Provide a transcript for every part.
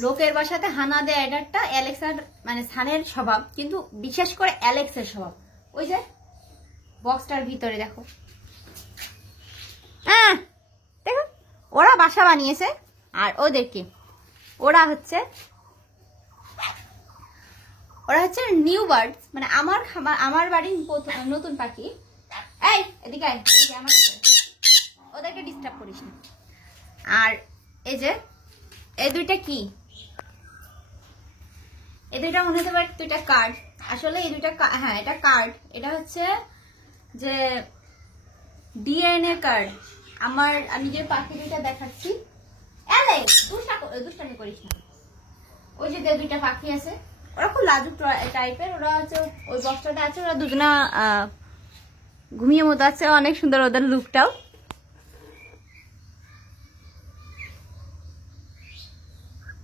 লোকের বাসাতে হানা দেয়, এটা একটা অ্যালেক্সার মানে সানের স্বভাব, কিন্তু বিশেষ করে অ্যালেক্সের স্বভাব। ওই যে বক্সটার ভিতরে দেখো, হ্যাঁ দেখো ওরা বাসা বানিয়েছে, আর ওদেরকে ওরা হচ্ছে নিউ বার্ডস, মানে আমার বাড়ির নতুন পাখি। এই এদিকে আয়, এদিকে আমার কাছে, ওদেরকে ডিস্টার্ব করিস না। আর এই যে এই দুইটা কি, এই দুইটা মনে হতে পারে দুইটা কার্ড, আসলে এই দুইটা হ্যাঁ এটা কার্ড, এটা হচ্ছে যে ডিএনএ কার্ড। আমি যে পাখি দুইটা দেখাচ্ছি, দুষ্টামি করিস না। ওই যে দুইটা পাখি আছে, ওরা খুব লাজুক টাইপের, ওরা হচ্ছে ওই বক্সটাতে আছে, ওরা দুজনা ঘুমিয়ে মতো আছে, অনেক সুন্দর ওদের লুকটাও।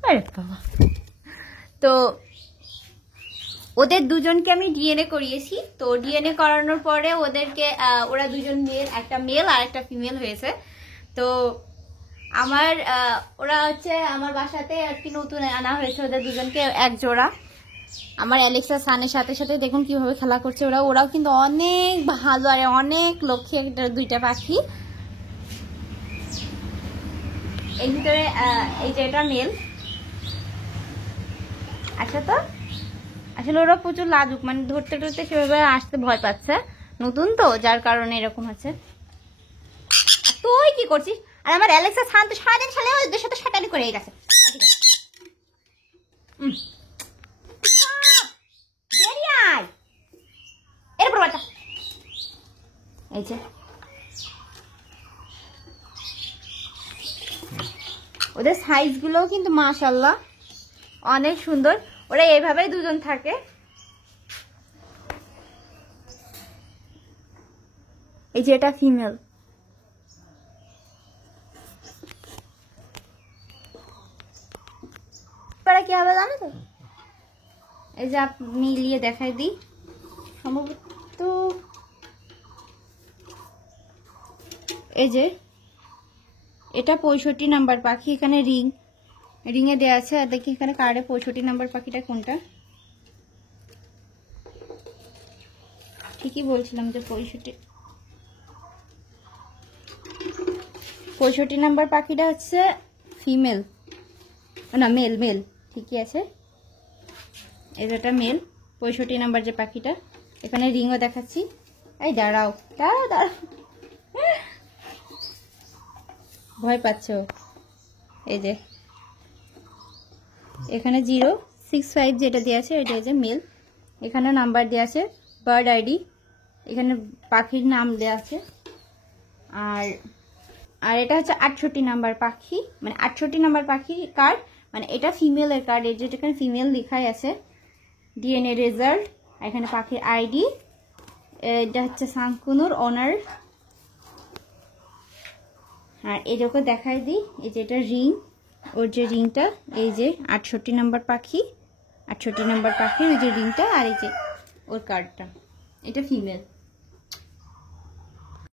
আরে বাবা, তো ওদের দুজনকে আমি ডিএনএ করিয়েছি। তো ডিএনএ করানোর পরে ওদেরকে ওরা দুজন একটা মেল আর একটা ফিমেল হয়েছে। তো ওরা হচ্ছে আমার বাসাতে একটি নতুন আনা হয়েছে, ওদের দুজনকে এক জোড়া। আমার অ্যালেক্সা সানের সাথে সাথে দেখুন কিভাবে খেলা করছে ওরাও কিন্তু অনেক ভালো আর অনেক লক্ষ্মী একটা দুইটা পাখি। এই ভিতরে এই যে এটা মেল। আচ্ছা, তো আসলে ওরা প্রচুর লাজুক, মানে ধরতে ধরতে সেভাবে আসতে ভয় পাচ্ছে, নতুন তো যার কারণে এরকম হচ্ছে। তুই কি করছিস? আর আমার অ্যালেক্সা সান তো সারাদিন সালে ওদের সাথে শয়তানি করে গেছে। এই যে ওদের সাইজ গুলোও কিন্তু মাশাআল্লাহ অনেক সুন্দর। ওরা এইভাবেই দুজন থাকে। এই যে এটা ফিমেল। পরে কি হবে জানো তো? এই যে মিলিয়ে দেখাই দিই, সম্ভবত এই যে এটা 65 নাম্বার পাখি, এখানে রিংয়ে দেওয়া আছে। আর দেখি এখানে কার্ডে 65 নাম্বার পাখিটা কোনটা। ঠিকই বলছিলাম যে 65 নাম্বার পাখিটা হচ্ছে ফিমেল, না মেল, ঠিকই আছে। এটা মেল, 65 নাম্বার যে পাখিটা। এখানে রিংও দেখাচ্ছি। এই দাঁড়াও, ভয় পাচ্ছ। এই যে এখানে 065 যেটা দেওয়া আছে এটা যে মেল। এখানে নাম্বার দেওয়া আছে, বার্ড আইডি, এখানে পাখির নাম দেওয়া আছে। আর এটা হচ্ছে 68 নাম্বার পাখি, মানে 68 নাম্বার পাখি কার্ড, মানে এটা ফিমেলের কার্ড। এই যেটা এখানে ফিমেল লেখাই আছে, ডিএনএ রেজাল্ট, এখানে পাখির আইডি। এটা হচ্ছে সানকুনুর ওনার। আর এই যখন দেখাই দিই, এই যে এটা রিং, ওর যে রিংটা, এই যে 68 নাম্বার পাখি, 68 নাম্বার পাখির ওই যে রিংটা, আর এই যে ওর কার্ডটা, এটা ফিমেল।